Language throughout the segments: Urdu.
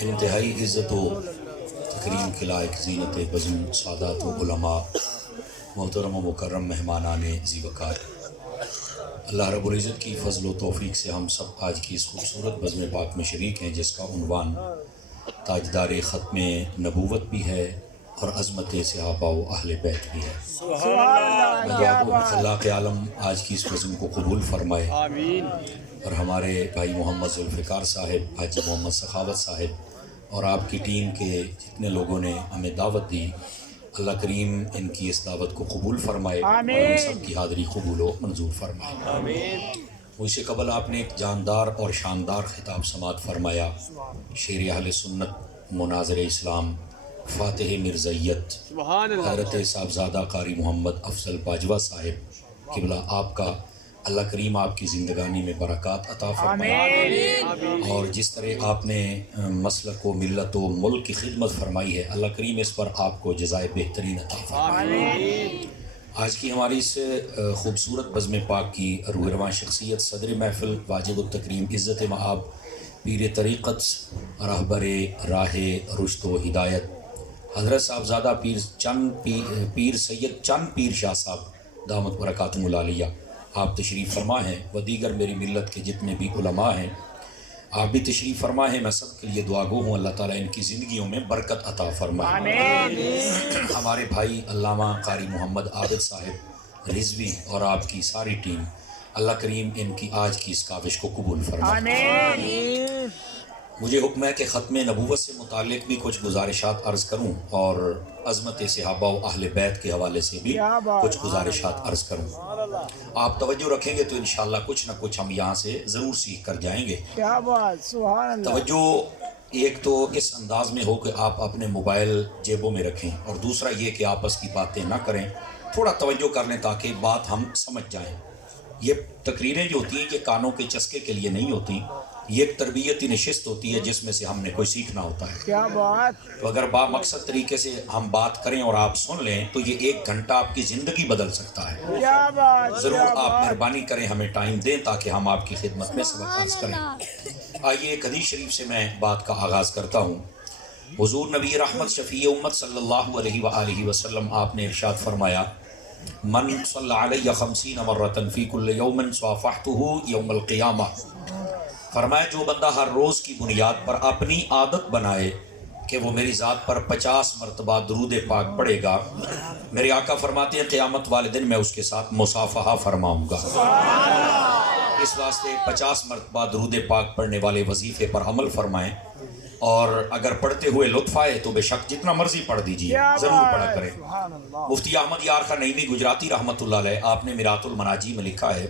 انتہائی عزت و تکریم کے لائق زینت بزم سادات و علماء، محترم و مکرم مہمانان ذی وقار، اللہ رب العزت کی فضل و توفیق سے ہم سب آج کی اس خوبصورت بزم پاک میں شریک ہیں، جس کا عنوان تاجدار ختم نبوت بھی ہے اور عظمت صحابہ و اہل بیت بھی ہے۔ میں دعا گو خلاق عالم آج کی اس بزم کو قبول فرمائے، اور ہمارے بھائی محمد ذوالفقار صاحب، حاجی محمد سخاوت صاحب اور آپ کی ٹیم کے جتنے لوگوں نے ہمیں دعوت دی، اللہ کریم ان کی اس دعوت کو قبول فرمائے اور ہم سب کی حاضری قبول و منظور فرمائے۔ اس سے قبل آپ نے ایک جاندار اور شاندار خطاب سماعت فرمایا، شیر اہل سنت، مناظر اسلام، فاتح مرزائیت حضرت صاحبزادہ قاری محمد افضل باجوہ صاحب قبلہ، آپ کا اللہ کریم آپ کی زندگانی میں برکات عطا فرمائے، اور جس طرح آپ نے مسلک و ملت و ملک کی خدمت فرمائی ہے، اللہ کریم اس پر آپ کو جزائے بہترین عطا فرمائے۔ آج کی ہماری اس خوبصورت بزم پاک کی روح رواں شخصیت، صدر محفل، واجب التکریم، عزت مآب، پیر طریقت، رہبر راہ رشد و ہدایت، حضرت صاحبزادہ پیر سید چند پیر شاہ صاحب دامت برکاتہم العالیہ، آپ تشریف فرما ہیں، و دیگر میری ملت کے جتنے بھی علماء ہیں آپ بھی تشریف فرما ہیں۔ میں سب کے لیے دعا گو ہوں، اللہ تعالیٰ ان کی زندگیوں میں برکت عطا فرمائے۔ ہمارے بھائی علامہ قاری محمد عابد صاحب رضوی اور آپ کی ساری ٹیم، اللہ کریم ان کی آج کی اس کاوش کو قبول فرمائے۔ مجھے حکم ہے کہ ختم نبوت سے متعلق بھی کچھ گزارشات عرض کروں، اور عظمت صحابہ و اہل بیت کے حوالے سے بھی کچھ گزارشات عرض کروں۔ آپ توجہ رکھیں گے تو انشاءاللہ کچھ نہ کچھ ہم یہاں سے ضرور سیکھ کر جائیں گے۔ توجہ ایک تو اس انداز میں ہو کہ آپ اپنے موبائل جیبوں میں رکھیں، اور دوسرا یہ کہ آپس کی باتیں نہ کریں، تھوڑا توجہ کر لیں تاکہ بات ہم سمجھ جائیں۔ یہ تقریریں جو ہوتی ہیں یہ کانوں کے چسکے کے لیے نہیں ہوتی، یہ ایک تربیتی نشست ہوتی ہے جس میں سے ہم نے کوئی سیکھنا ہوتا ہے۔ تو اگر با مقصد طریقے سے ہم بات کریں اور آپ سن لیں تو یہ 1 گھنٹہ آپ کی زندگی بدل سکتا ہے۔ ضرور آپ مہربانی کریں، ہمیں ٹائم دیں تاکہ ہم آپ کی خدمت میں سبق عرض کریں۔ آئیے ایک حدیث شریف سے میں بات کا آغاز کرتا ہوں۔ حضور نبی رحمت شفیع امت صلی اللہ علیہ وآلہ وسلم آپ نے ارشاد فرمایا، من صلی علیہ 50 مرۃ فی کل یوم صافحتہ یوم القیامہ، فرمایا جو بندہ ہر روز کی بنیاد پر اپنی عادت بنائے کہ وہ میری ذات پر 50 مرتبہ درود پاک پڑھے گا، میرے آقا فرماتے ہیں قیامت والے دن میں اس کے ساتھ مصافحہ فرماؤں گا۔ اس واسطے 50 مرتبہ درود پاک پڑھنے والے وظیفے پر عمل فرمائیں، اور اگر پڑھتے ہوئے لطف آئے تو بے شک جتنا مرضی پڑھ دیجیے، ضرور پڑھا کریں۔ مفتی احمد یار خان نعیمی گجراتی رحمۃ اللہ علیہ، آپ نے میرات المناجی میں لکھا ہے،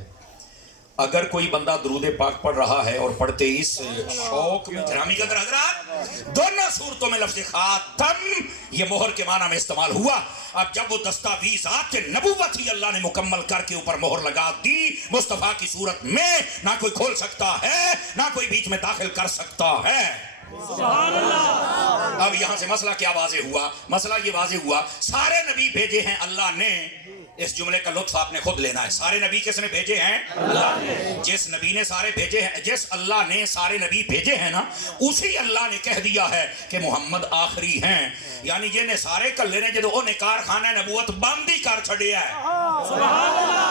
اگر کوئی بندہ درود پاک پڑھ رہا ہے اور پڑھتے اس شوق میں، گرامی قدر حضرات، دونوں صورتوں میں لفظ خاتم یہ مہر کے معنی میں استعمال ہوا۔ اب جب وہ دستاویزات نبوت ہی اللہ نے مکمل کر کے اوپر مہر لگا دی، مصطفیٰ کی صورت میں نہ کوئی کھول سکتا ہے نہ کوئی بیچ میں داخل کر سکتا ہے۔ سبحان اللہ۔ اب یہاں سے مسئلہ کیا واضح ہوا؟ مسئلہ یہ واضح ہوا، سارے نبی بھیجے ہیں اللہ نے، اس جملے کا لطف آپ نے خود لینا ہے۔ سارے نبی کس نے بھیجے ہیں؟ اللہ نے۔ جس نبی نے سارے بھیجے ہیں، جس اللہ نے سارے نبی بھیجے ہیں نا، اسی اللہ نے کہہ دیا ہے کہ محمد آخری ہیں، یعنی یہ نے سارے کلے نے جدو انہیں کارخانہ نبوت بند ہی کر چھڑیا ہے۔ سبحان اللہ۔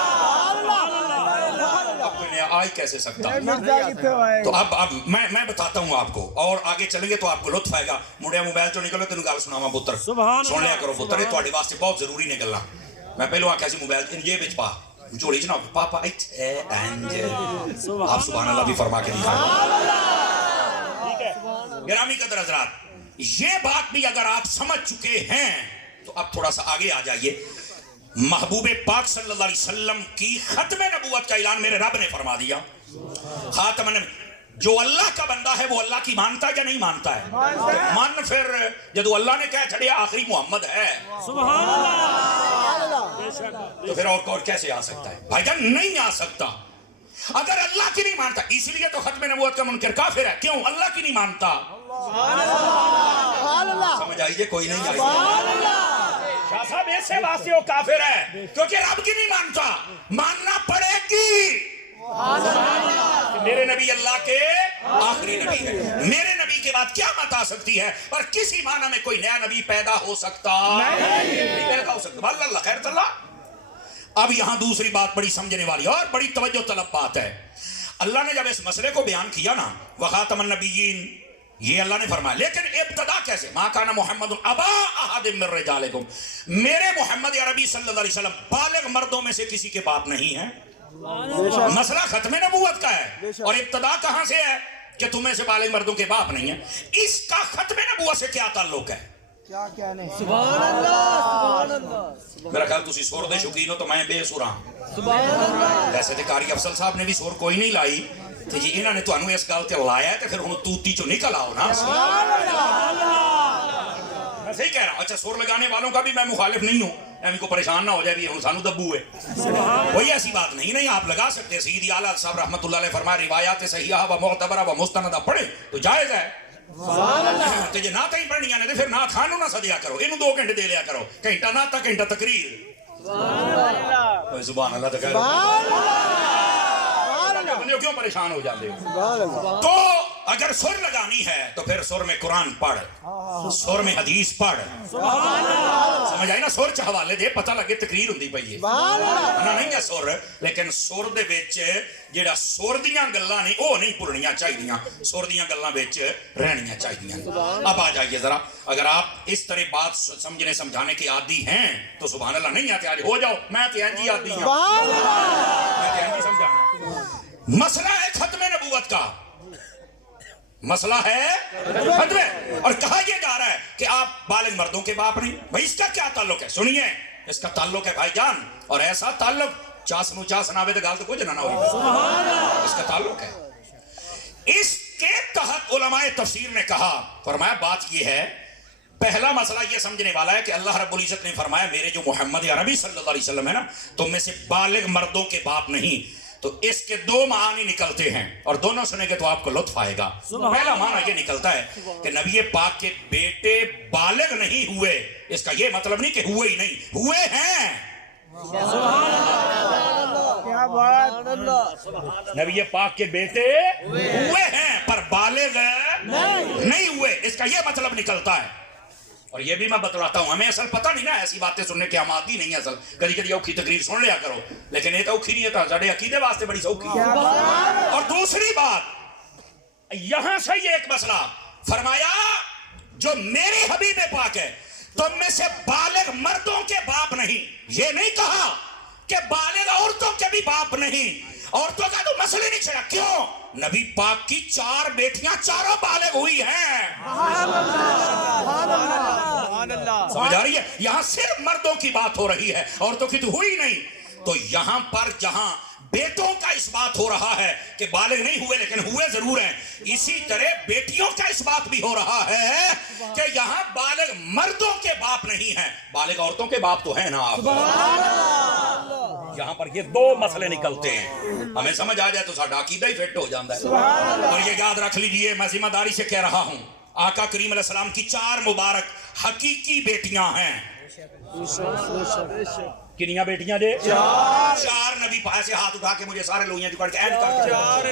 آئی کیسے سکتا؟ تو اب میں بتاتا ہوں آپ کو، اور آگے چلیں گے تو آپ کو لطف آئے گا۔ مڑیا موبائل چو نکلو تینوں گل سناواں پتر، سن لیا کرو پتر، یہ تہاڈے واسطے بہت ضروری نے گلاں۔ میں پہلو آکھیا سی موبائل ان جیب وچ پا، جوڑی جناب پاپا ایتھے اینج آپ سبحان اللہ بھی فرما کے دکھائیں۔ گرامی قدر حضرات، یہ بات بھی اگر آپ سمجھ چکے ہیں تو اب تھوڑا سا آگے آ جائیے۔ محبوب پاک صلی اللہ علیہ وسلم کی ختم نبوت کا اعلان میرے رب نے فرما دیا۔ خاتم نبی، جو اللہ کا بندہ ہے وہ اللہ کی مانتا ہے یا نہیں مانتا ہے؟ مان پھر جدو اللہ نے کہا چھڑیا آخری محمد ہے، سبحان اللہ، تو پھر اور کیسے آ سکتا ہے؟ بھائی جان نہیں آ سکتا۔ اگر اللہ کی نہیں مانتا، اسی لیے تو ختم نبوت کا منکر کافر ہے۔ کیوں؟ اللہ کی نہیں مانتا۔ سمجھ آئیے؟ کوئی نہیں آئی؟ شاہ صاحب ایسے واسطے وہ کافر ہے کیونکہ رب کی نہیں مانتا، ماننا پڑے گی۔ میرے نبی اللہ کے آخری نبی ہے، میرے نبی کے بعد قیامت آ سکتی ہے اور کسی معنی میں کوئی نیا نبی پیدا ہو سکتا نہیں پیدا ہو سکتا. اللہ خیر اللہ. اب یہاں دوسری بات بڑی سمجھنے والی اور بڑی توجہ طلب بات ہے. اللہ نے جب اس مسئلے کو بیان کیا نا وخاتم النبیین یہ اللہ نے فرمایا, لیکن ابتدا کیسے؟ ما کان محمد ابا احد من رجالکم, میرے محمد عربی صلی اللہ علیہ وسلم بالغ مردوں میں سے کسی کے باپ نہیں ہے. مسئلہ ختم نبوت کا ہے اور ابتدا کہاں سے ہے کہ تمہیں سے بالغ مردوں کے باپ نہیں ہے. اس کا ختم نبوت سے کیا تعلق ہے؟ کیا نہیں. سبحان اللہ سبحان اللہ. میرا خیال تسی سور دے شوقین ہو تو میں بے سور ہاں. سبحان اللہ. ویسے تے قاری افضل صاحب نے بھی سور کوئی نہیں لائی تے جی انہوں نے تانوں اس گل تے لایا ہے تے پھر ہن توتی چوں نکل آؤ نا. میں صحیح کہہ رہا ہوں. اچھا سور لگانے والوں کا بھی میں مخالف نہیں ہوں, ایویں کو پریشان نہ ہو جائے بھی ہن سانو دبو ہے, کوئی ایسی بات نہیں آپ لگا سکتے ہیں. سیدی اعلیٰ صاحب رحمۃ اللہ علیہ فرمایا روایات صحیحہ و معتبرہ و مستندہ پڑھے تو جائز ہے. تو جی نعتیں ہی پڑھنیاں نے پھر نعت خانوں نہ سدیا کرو, انہوں 2 گھنٹے دے لیا کرو, گھنٹہ نعت گھنٹہ تقریر. سبحان اللہ تو کہہ رہے کیوں پریشان ہو جاتے ہو. تو اگر سر لگانی ہے تو پھر سر میں قرآن پڑھ, سر میں حدیث پڑھ. سمجھ آئی نا, سر چ حوالے دے پتہ لگے تقریر ہوندی پئی ہے نہیں ہے سر, لیکن سر دے وچ جیڑا سر دیاں گلاں نہیں وہ نہیں بھولنیاں چاہیے, سر دیاں گلاں وچ رہنیاں چاہیے. اب آ جائیے ذرا, اگر آپ اس طرح بات سمجھنے سمجھانے کے عادی ہیں تو سبحان اللہ نہیں آتے آج ہو جاؤ, میں تو انجی عادی ہوں, میں تو انجی سمجھانا. مسئلہ ہے ختم نبوت کا, مسئلہ ہے ختم, اور کہا یہ جا رہا ہے کہ آپ بالغ مردوں کے باپ نہیں. بھائی اس کا کیا تعلق ہے؟ سنیے, اس کا تعلق ہے بھائی جان, اور ایسا تعلق چاس نو چاس ناوے تو گال تو کچھ نہ ہوئی. اس کا تعلق ہے. اس کے تحت علماء تفسیر نے کہا, فرمایا بات یہ ہے, پہلا مسئلہ یہ سمجھنے والا ہے کہ اللہ رب العزت نے فرمایا میرے جو محمد عربی صلی اللہ علیہ وسلم ہے نا تم میں سے بالغ مردوں کے باپ نہیں. تو اس کے 2 معنی نکلتے ہیں اور دونوں سنیں گے تو آپ کو لطف آئے گا. پہلا معنی یہ نکلتا ہے کہ نبی پاک کے بیٹے بالغ نہیں ہوئے, اس کا یہ مطلب نہیں کہ ہوئے ہی نہیں, ہوئے ہیں. کیا بات. نبی پاک کے بیٹے ہوئے ہیں پر بالغ نہیں ہوئے, اس کا یہ مطلب نکلتا ہے. اور یہ بھی میں بتلاتا ہوں, ہمیں اصل پتہ نہیں نا ایسی باتیں سننے کے, ہم عادی نہیں اصل, کدی کدی اوکھی تقریر سن لیا کرو, لیکن یہ تو اوکھی نہیں ہے, تو ساڈے عقیدے واسطے بڑی سوکھی ہے. اور دوسری بات یہاں سے یہ ایک مسئلہ فرمایا جو میرے حبیب پاک ہے تم میں سے بالغ مردوں کے باپ نہیں, یہ نہیں کہا کہ بالغ عورتوں کے بھی باپ نہیں. عورتوں کا تو مسئلہ نہیں چھڑا, کیوں؟ نبی پاک کی 4 بیٹیاں چاروں بالغ ہوئی ہیں. سمجھ آ رہی ہے؟ یہاں صرف مردوں کی بات ہو رہی ہے, عورتوں کی تو ہوئی نہیں. تو یہاں پر جہاں بیٹوں کا اس بات ہو رہا ہے کہ بالغ نہیں ہوئے لیکن ہوئے ضرور ہیں, اسی طرح بیٹیوں کا اس بات بھی ہو رہا ہے کہ یہاں بالغ مردوں کے باپ نہیں ہیں, بالغ عورتوں کے باپ تو ہیں نا. آپ یہاں پر یہ 2 مسئلے نکلتے ہیں, ہمیں سمجھ آ جائے تو ساڈا عقیدہ ہی فٹ ہو جاتا ہے. اور یہ یاد رکھ لیجئے, میں ذمہ داری سے کہہ رہا ہوں, آقا کریم علیہ السلام کی 4 مبارک حقیقی بیٹیاں ہیں. کنیاں بیٹیاں دے 4 نبی ایسے ہاتھ اٹھا کے مجھے سارے لوگیاں جکڑ کے اینڈ کر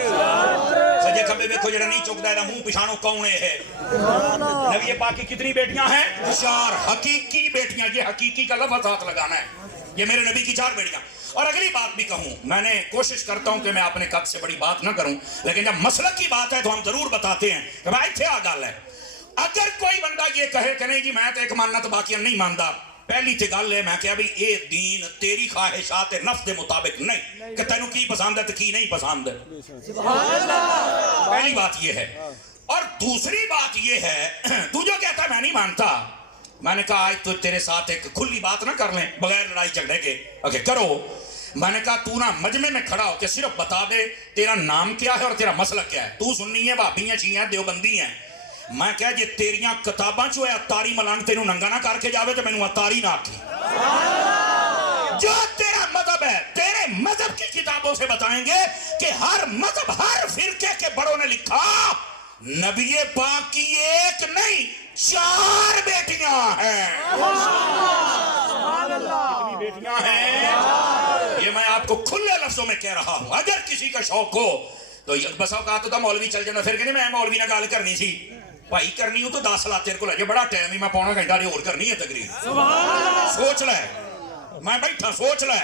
سجے کھبے دیکھو جڑا نہیں چکدا ہے منہ پچھانو کون ہے. نبی پاک کی کتنی بیٹیاں ہیں؟ 4 حقیقی بیٹیاں. یہ حقیقی کا لفظ ہاتھ لگانا ہے, یہ میرے نبی کی 4 بیٹیاں. اور اگلی بات بھی کہوں, میں نے کوشش کرتا ہوں کہ میں اپنے قد سے بڑی بات نہ کروں, لیکن جب مسلک کی بات ہے تو ہم ضرور بتاتے ہیں کہ بھائی اتھے آ گل ہے. اگر کوئی بندہ یہ کہے کہ نہیں جی میں تو ایک ماننا تو باقی نہیں مانتا, پہلی تے گل ہے میں کہا بھی اے دین تیری خواہشات نفس دے مطابق نہیں کہ تینوں کی پسند ہے تو کی نہیں پسند. پہلی بات یہ ہے. اور دوسری بات یہ ہے, تو جو کہتا ہے میں نہیں مانتا, میں نے کہا آج تو تیرے ساتھ ایک کھلی بات نہ کر لیں بغیر لڑائی جھگڑے کے, اوکے کرو. میں نے کہا تو نہ مجمع میں کھڑا ہو کے صرف بتا دے تیرا نام کیا ہے اور تیرا مسلک کیا ہے. تو سنی ہے, وہابی ہیں, شیعہ ہیں, دیوبندی ہیں. میں کہا جی تیریاں کتاباں چو ہے اتاری ملانگ تینوں ننگا نہ کر کے جاوے تو مینوں اتاری نہ آکھی. جو تیرا مذہب ہے تیرے مذہب کی کتابوں سے بتائیں گے کہ ہر مذہب ہر فرقے کے بڑوں نے لکھا نبی پاک کی 1 نہیں 4 بیٹیاں ہیں. کتنی بیٹیاں ہیں یہ میں آپ کو کھلے لفظوں میں کہہ رہا ہوں. اگر کسی کا شوق ہو تو بس اوقات تو مولوی چل جانا پھر کہ میں مولوی نہ گل کرنی سی, ਭਾਈ ਕਰਨੀ ਹੋ ਤਾਂ 10 ਲਾ ਤੇਰੇ ਕੋਲ ਅਜੇ ਬੜਾ ਟਾਈਮ ਹੀ, ਮੈਂ ਪੌਣਾ ਘੰਟਾ ਹੋਰ ਕਰਨੀ ਹੈ ਤਕਰੀਰ। ਸੋਚ ਲੈ, ਮੈਂ ਬੈਠਾ ਸੋਚ ਲੈ।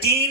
3